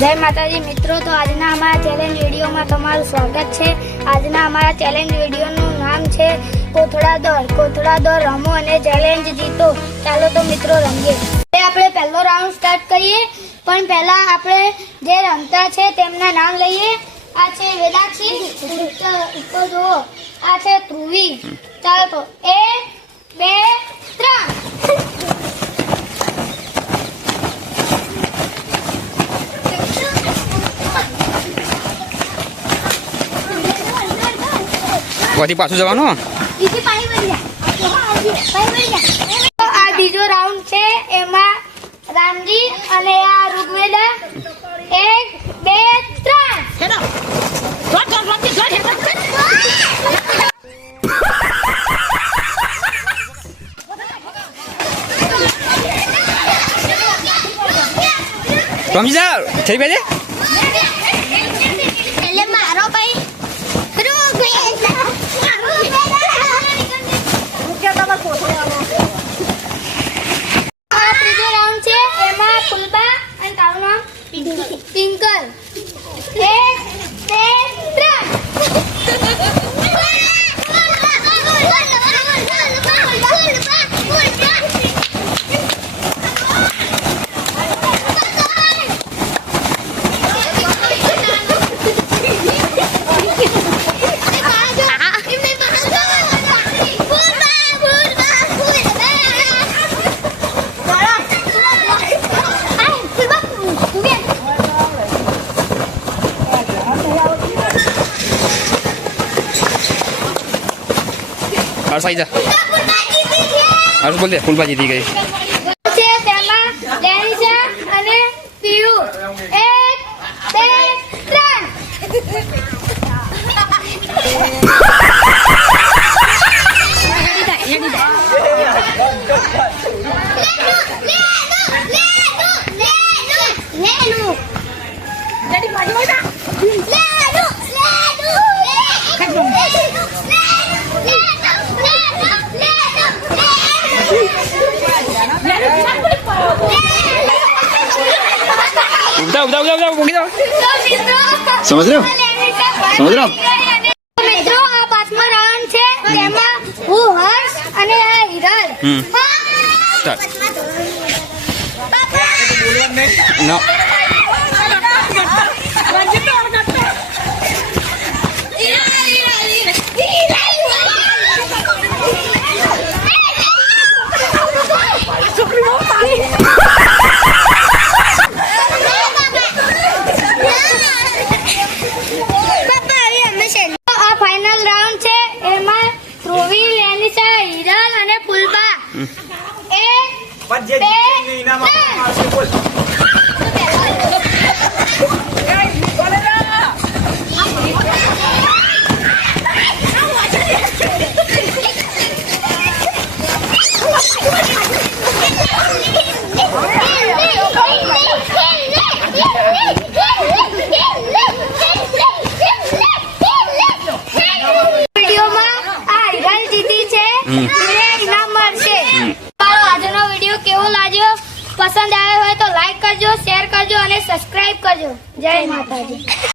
જય માતાજી, મિત્રો. તો આજના અમારા ચેલેન્જ વિડીયોમાં તમારું સ્વાગત છે. આજના અમારા ચેલેન્જ વિડીયોનું નામ છે કોથળા દોર. કોથળા દોર રમો અને ચેલેન્જ જીતો. ચાલો તો મિત્રો રમીએ. આપણે પહેલો રાઉન્ડ સ્ટાર્ટ કરીએ. પણ પહેલા આપણે જે રમતા છે તેમના નામ લઈએ. આ છે વેદાક્ષી ઉપર જુઓ. આ છે ધ્રુવી. ચાલો તો. એ, બે ત્રણ વધી પાછું જવાનું આ બીજો રાઉન્ડ છે એમાં રામજી અને આ ઋગ્વેદા એક બે ત્રણ. રમી જા છે? એમાં ફૂલબા અને તારું નામ પિંકલ. એક હર્ષ આવી જા હર્ષ બોલ દે ફૂલબા જીતી ગઈ છે ઉધા ઉધા ઉધા ઉધા મૂકી દો સમજ રહ્યો? સમજ રહ્યો? મિત્રો આ પાંચમો રાઉન્ડ છે તેમાં હું હર્ષ અને આ હિરલ હમ. સ્ટાર્ટ નો આ ફાઇનલ રાઉન્ડ છે એમાં ધ્રુવી લેનિશા હિરલ અને ફૂલબા એક પણ જે જીતે એનું ઇનામ આપવામાં આવશે બોલ વિડીયોમાં આ હિરલ જીતી છે હમ. એને ઇનામ મળશે મારો આજનો વીડિયો કેવો લાગ્યો પસંદ આવ્યો હોય તો લાઈક કરજો શેર કરજો અને સબસ્ક્રાઇબ કરજો. જય માતાજી.